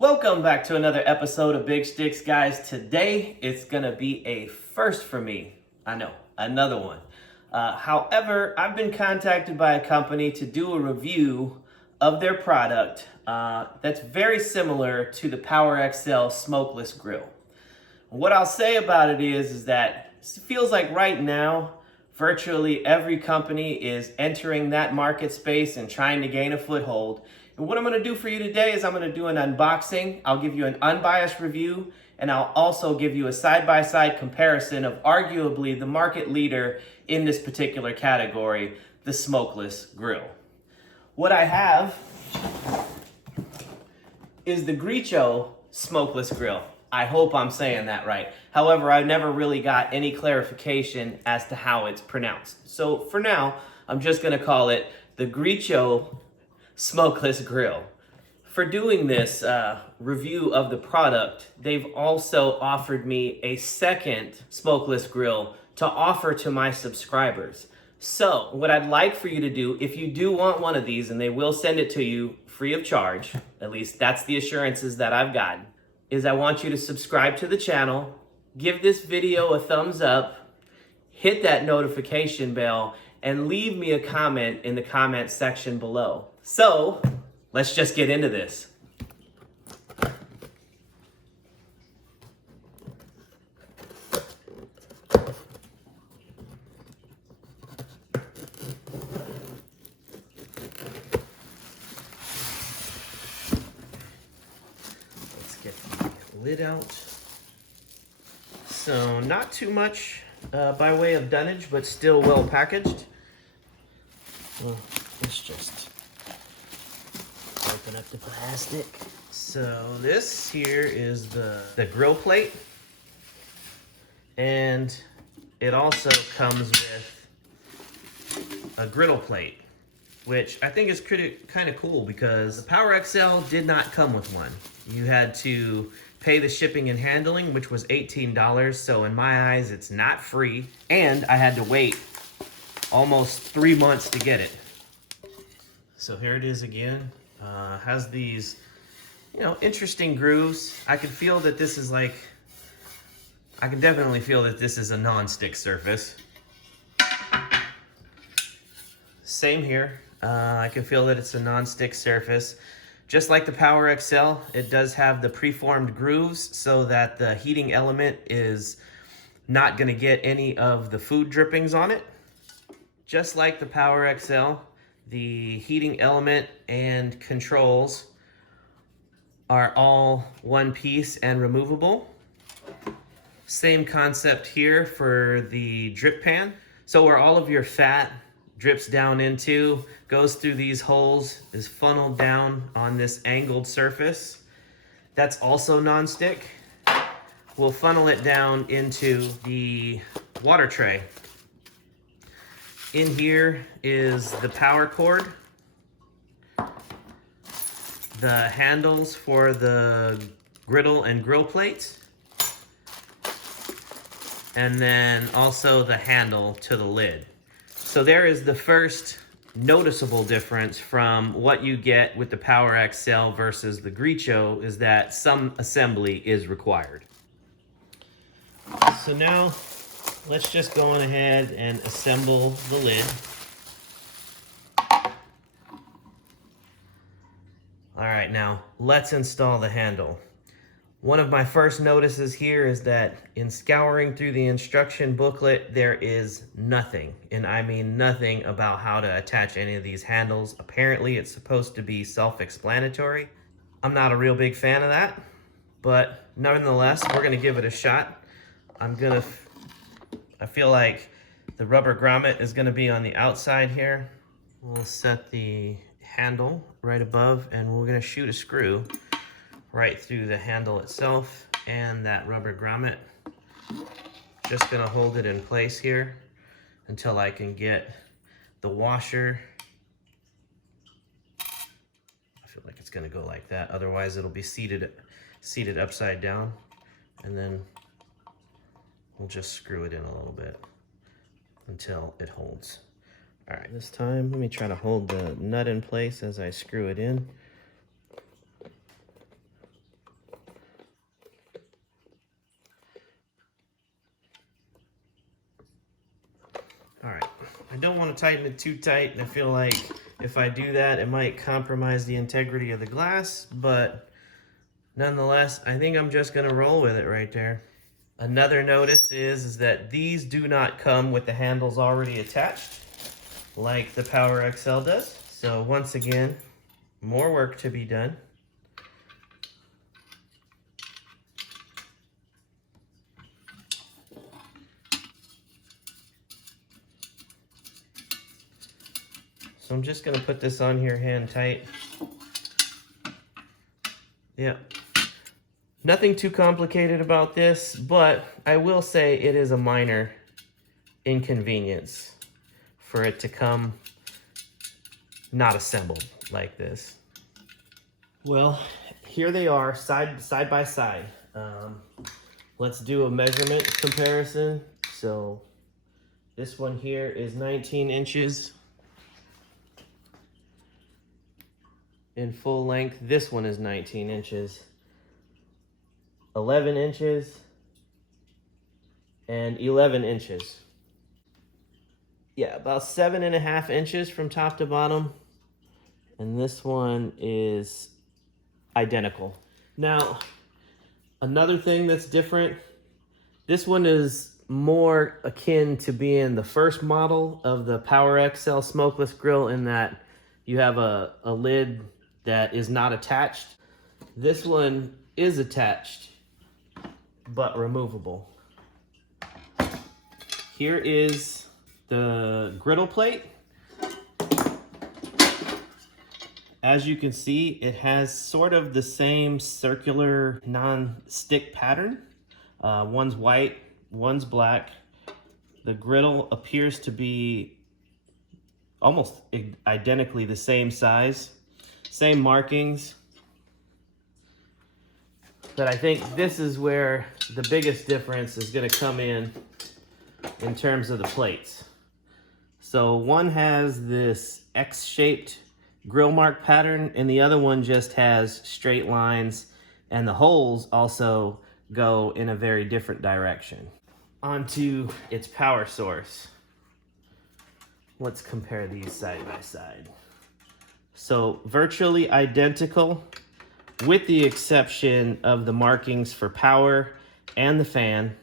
Welcome back to another episode of Big Shticks, guys. Today, it's gonna be a first for me. I know, another one. However, I've been contacted by a company to do a review of their product that's very similar to the Power XL Smokeless Grill. What I'll say about it is that it feels like right now, virtually every company is entering that market space and trying to gain a foothold. And what I'm going to do for you today is I'm going to do an unboxing. I'll give you an unbiased review, and I'll also give you a side-by-side comparison of arguably the market leader in this particular category, the Smokeless Grill. What I have is the Greecho Smokeless Grill. I hope I'm saying that right. However, I've never really got any clarification as to how it's pronounced. So for now, I'm just going to call it the Greecho Smokeless Grill. For doing this review of the product, they've also offered me a second smokeless grill to offer to my subscribers. So what I'd like for you to do, if you do want one of these, and they will send it to you free of charge, at least that's the assurances that I've gotten, is I want you to subscribe to the channel, give this video a thumbs up, hit that notification bell, and leave me a comment in the comment section below. So, let's just get into this. Let's get the lid out. So, not too much by way of dunnage, but still well packaged. Well, let's just open up the plastic. So this here is the grill plate, and it also comes with a griddle plate, which I think is kind of cool because the Power XL did not come with one. You had to pay the shipping and handling, which was $18, so in my eyes it's not free, and I had to wait almost 3 months to get it. So here it is again. Has these, interesting grooves. I can feel that this is I can definitely feel that this is a non-stick surface. Same here. I can feel that it's a non-stick surface. Just like the Power XL, it does have the preformed grooves so that the heating element is not going to get any of the food drippings on it. Just like the Power XL, the heating element and controls are all one piece and removable. Same concept here for the drip pan. So where all of your fat drips down into, goes through these holes, is funneled down on this angled surface. That's also non-stick. We'll funnel it down into the water tray. In here is the power cord, the handles for the griddle and grill plates, and then also the handle to the lid. So there is the first noticeable difference from what you get with the Power XL versus the Greecho, is that some assembly is required. So now let's just go on ahead and assemble the lid. All right, now let's install the handle. One of my first notices here is that in scouring through the instruction booklet, there is nothing, and I mean nothing, about how to attach any of these handles. Apparently, it's supposed to be self-explanatory. I'm not a real big fan of that, but nonetheless, we're gonna give it a shot. I feel like the rubber grommet is gonna be on the outside here. We'll set the handle right above, and we're gonna shoot a screw right through the handle itself and that rubber grommet. Just gonna hold it in place here until I can get the washer. I feel like it's gonna go like that, otherwise it'll be seated upside down, and then we'll just screw it in a little bit until it holds. All right, this time, let me try to hold the nut in place as I screw it in. I don't want to tighten it too tight, and I feel like if I do that, it might compromise the integrity of the glass, but nonetheless, I think I'm just gonna roll with it right there. Another notice is that these do not come with the handles already attached, like the Power XL does. So once again, more work to be done. So I'm just gonna put this on here hand tight. Yeah. Nothing too complicated about this, but I will say it is a minor inconvenience for it to come not assembled like this. Well, here they are side by side. Let's do a measurement comparison. So this one here is 19 inches in full length. This one is 19 inches. 11 inches and 11 inches. Yeah, about 7.5 inches from top to bottom. And this one is identical. Now, another thing that's different, this one is more akin to being the first model of the Power XL Smokeless Grill in that you have a lid that is not attached. This one is attached, but removable. Here is the griddle plate. As you can see, it has sort of the same circular non-stick pattern. One's white, one's black. The griddle appears to be almost identically the same size, same markings. But I think this is where the biggest difference is going to come in terms of the plates. So one has this X-shaped grill mark pattern, and the other one just has straight lines, and the holes also go in a very different direction. Onto its power source. Let's compare these side by side. So virtually identical, with the exception of the markings for power and the fan.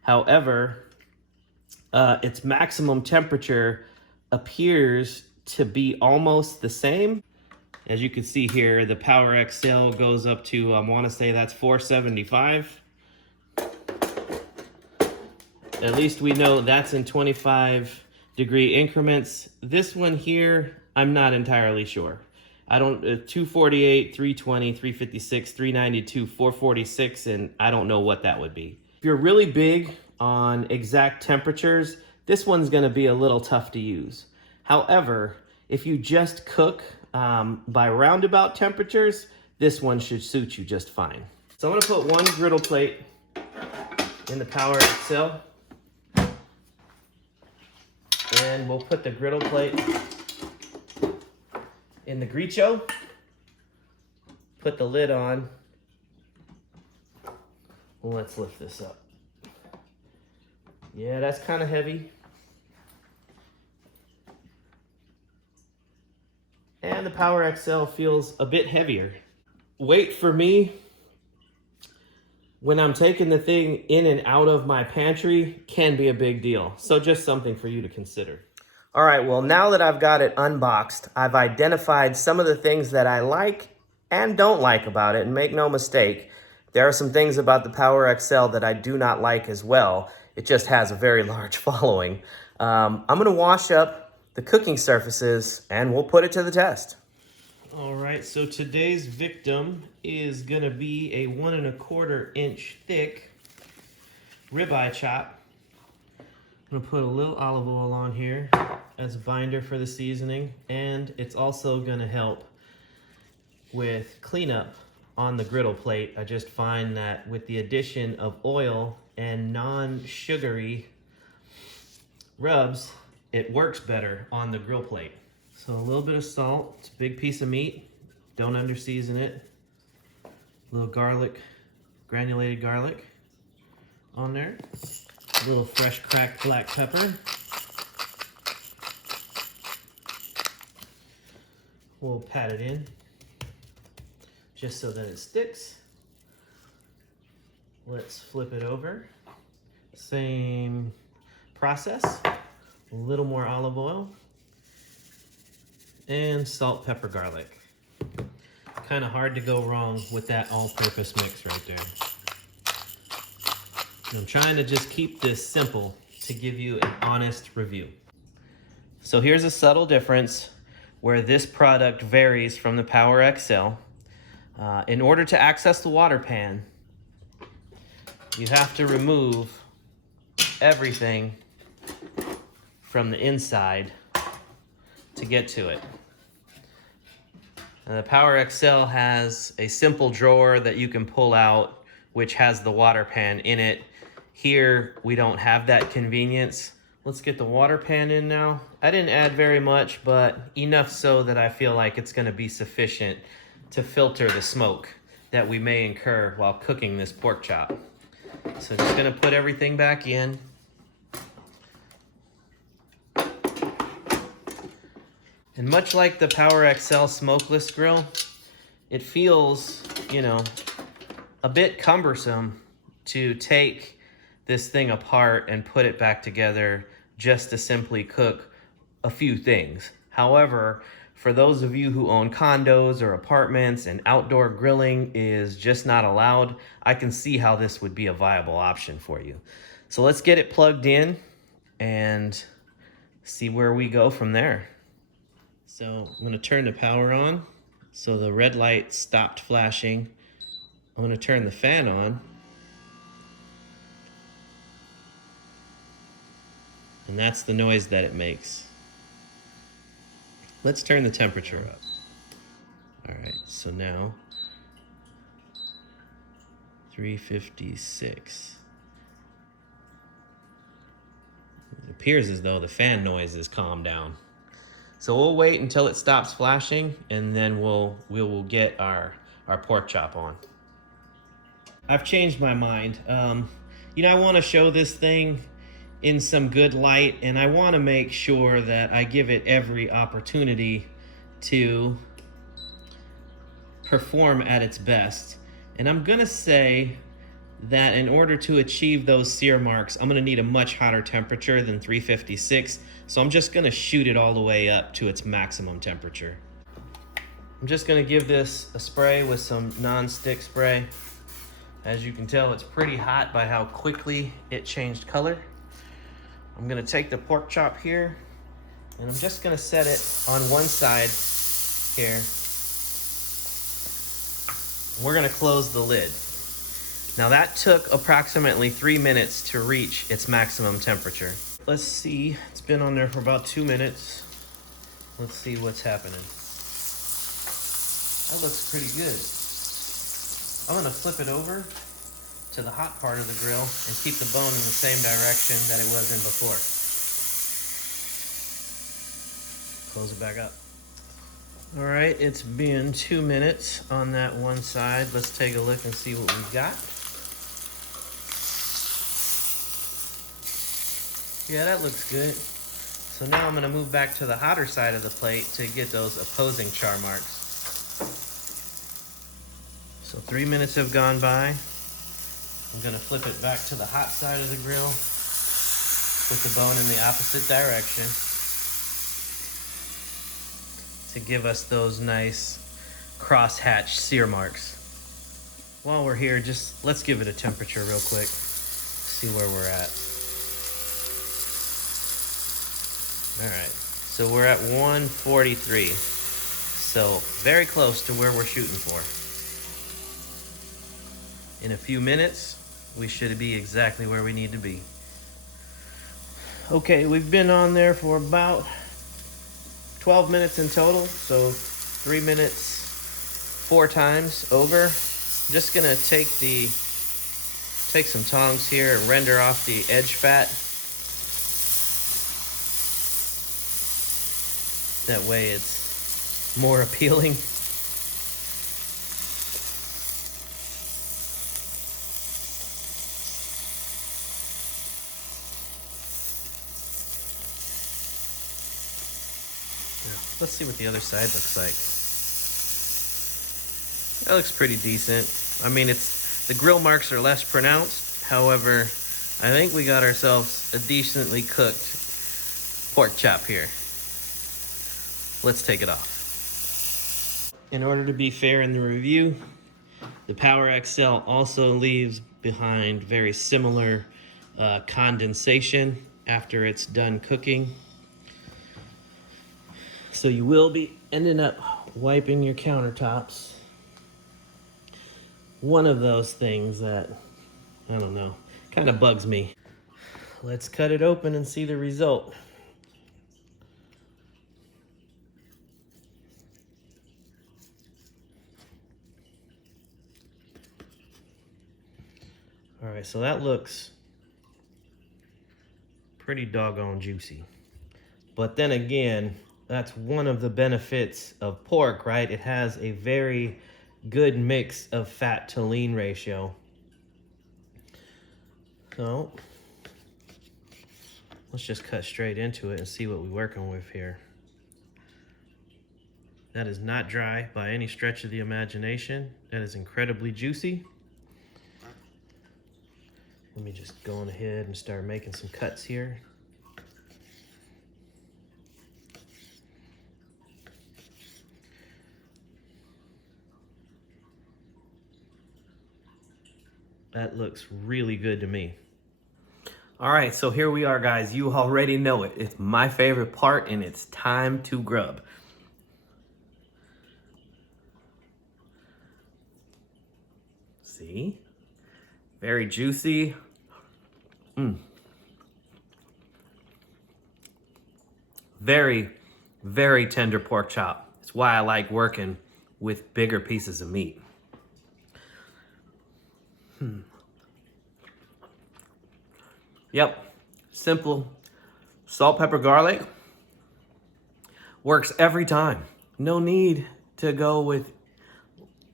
However, its maximum temperature appears to be almost the same. As you can see here, the Power XL goes up to, I want to say that's 475. At least we know that's in 25-degree increments. This one here, I'm not entirely sure. I don't, 248, 320, 356, 392, 446, and I don't know what that would be. If you're really big on exact temperatures, this one's gonna be a little tough to use. However, if you just cook by roundabout temperatures, this one should suit you just fine. So I'm gonna put one griddle plate in the Power XL, and we'll put the griddle plate in the Greecho, put the lid on. Let's lift this up. Yeah, that's kind of heavy. And the Power XL feels a bit heavier. Weight for me, when I'm taking the thing in and out of my pantry, can be a big deal. So just something for you to consider. All right, well, now that I've got it unboxed, I've identified some of the things that I like and don't like about it. And make no mistake, there are some things about the Power XL that I do not like as well. It just has a very large following. I'm gonna wash up the cooking surfaces and we'll put it to the test. All right, so today's victim is gonna be a 1 1/4 inch thick ribeye chop. I'm gonna put a little olive oil on here as a binder for the seasoning, and it's also gonna help with cleanup on the griddle plate. I just find that with the addition of oil and non-sugary rubs, it works better on the grill plate. So a little bit of salt, it's a big piece of meat, don't under-season it. A little garlic, granulated garlic on there. A little fresh cracked black pepper. We'll pat it in just so that it sticks. Let's flip it over. Same process. A little more olive oil and salt, pepper, garlic. Kind of hard to go wrong with that all-purpose mix right there. I'm trying to just keep this simple to give you an honest review. So here's a subtle difference where this product varies from the PowerXL. In order to access the water pan, you have to remove everything from the inside to get to it. And the PowerXL has a simple drawer that you can pull out, which has the water pan in it. Here, we don't have that convenience. Let's get the water pan in now. I didn't add very much, but enough so that I feel like it's gonna be sufficient to filter the smoke that we may incur while cooking this pork chop. So just gonna put everything back in. And much like the PowerXL Smokeless Grill, it feels, you know, a bit cumbersome to take this thing apart and put it back together just to simply cook a few things. However, for those of you who own condos or apartments and outdoor grilling is just not allowed, I can see how this would be a viable option for you. So let's get it plugged in and see where we go from there. So I'm gonna turn the power on. So the red light stopped flashing. I'm gonna turn the fan on. And that's the noise that it makes. Let's turn the temperature up. All right, so now 356. It appears as though the fan noise is calmed down. So we'll wait until it stops flashing, and then we will get our pork chop on. I've changed my mind. You know, I want to show this thing in some good light, and I want to make sure that I give it every opportunity to perform at its best. And I'm gonna say that in order to achieve those sear marks, I'm gonna need a much hotter temperature than 356. So I'm just gonna shoot it all the way up to its maximum temperature. I'm just gonna give this a spray with some non-stick spray. As you can tell, it's pretty hot by how quickly it changed color. I'm gonna take the pork chop here, and I'm just gonna set it on one side here. We're gonna close the lid. Now that took approximately 3 minutes to reach its maximum temperature. Let's see, it's been on there for about 2 minutes. Let's see what's happening. That looks pretty good. I'm gonna flip it over to the hot part of the grill and keep the bone in the same direction that it was in before. Close it back up. All right, it's been 2 minutes on that one side. Let's take a look and see what we've got. Yeah, that looks good. So now I'm gonna move back to the hotter side of the plate to get those opposing char marks. So 3 minutes have gone by. I'm gonna flip it back to the hot side of the grill with the bone in the opposite direction to give us those nice cross-hatched sear marks. While we're here, just let's give it a temperature real quick, see where we're at. All right, so we're at 143. So very close to where we're shooting for. In a few minutes, we should be exactly where we need to be. Okay, we've been on there for about 12 minutes in total, so 3 minutes 4 times over. I'm just gonna take some tongs here and render off the edge fat. That way it's more appealing. Let's see what the other side looks like. That looks pretty decent. I mean, the grill marks are less pronounced. However, I think we got ourselves a decently cooked pork chop here. Let's take it off. In order to be fair in the review, the PowerXL also leaves behind very similar condensation after it's done cooking. So you will be ending up wiping your countertops. One of those things that, I don't know, kind of bugs me. Let's cut it open and see the result. All right, so that looks pretty doggone juicy. But then again, that's one of the benefits of pork, right? It has a very good mix of fat to lean ratio. So let's just cut straight into it and see what we're working with here. That is not dry by any stretch of the imagination. That is incredibly juicy. Let me just go on ahead and start making some cuts here. That looks really good to me. All right, so here we are, guys. You already know it. It's my favorite part, and it's time to grub. See? Very juicy. Very, very tender pork chop. It's why I like working with bigger pieces of meat. Yep, simple salt, pepper, garlic. Works every time. No need to go with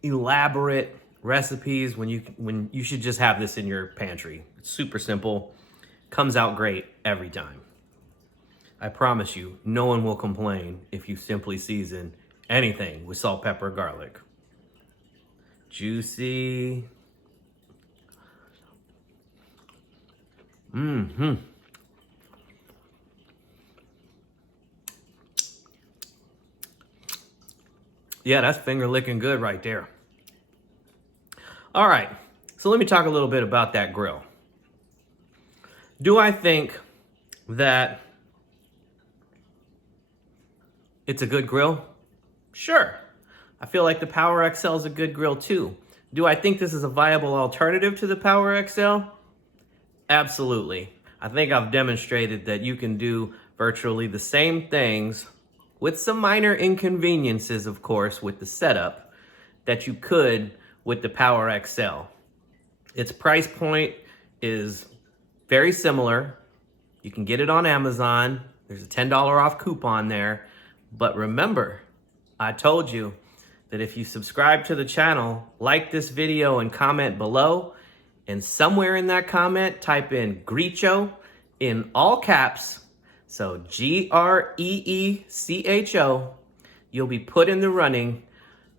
elaborate recipes when you should just have this in your pantry. It's super simple, comes out great every time. I promise you, no one will complain if you simply season anything with salt, pepper, garlic. Juicy. Yeah, that's finger licking good right there. All right, so let me talk a little bit about that grill. Do I think that it's a good grill? Sure. I feel like the PowerXL is a good grill too. Do I think this is a viable alternative to the PowerXL? Absolutely. I think I've demonstrated that you can do virtually the same things with some minor inconveniences, of course, with the setup that you could with the PowerXL. Its price point is very similar. You can get it on Amazon. There's a $10 off coupon there. But remember, I told you that if you subscribe to the channel, like this video and comment below, and somewhere in that comment, type in Greecho in all caps, so Greecho, you'll be put in the running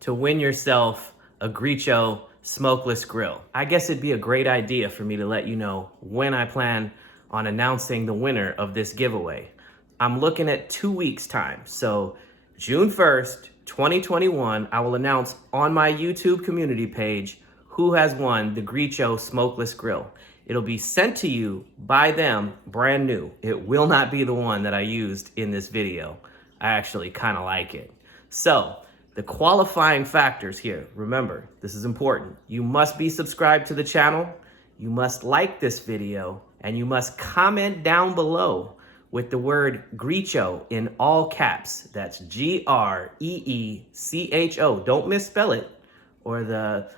to win yourself a Greecho Smokeless Grill. I guess it'd be a great idea for me to let you know when I plan on announcing the winner of this giveaway. I'm looking at 2 weeks time, so June 1st, 2021, I will announce on my YouTube community page who has won the Greecho Smokeless Grill. It'll be sent to you by them brand new. It will not be the one that I used in this video. I actually kind of like it. So the qualifying factors here, remember, this is important. You must be subscribed to the channel, you must like this video, and you must comment down below with the word Greecho in all caps. That's Greecho. Don't misspell it, or the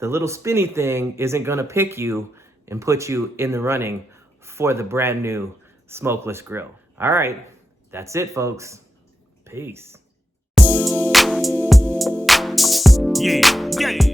little spinny thing isn't gonna pick you and put you in the running for the brand new Smokeless Grill. All right, that's it, folks. Peace. Yeah, yeah.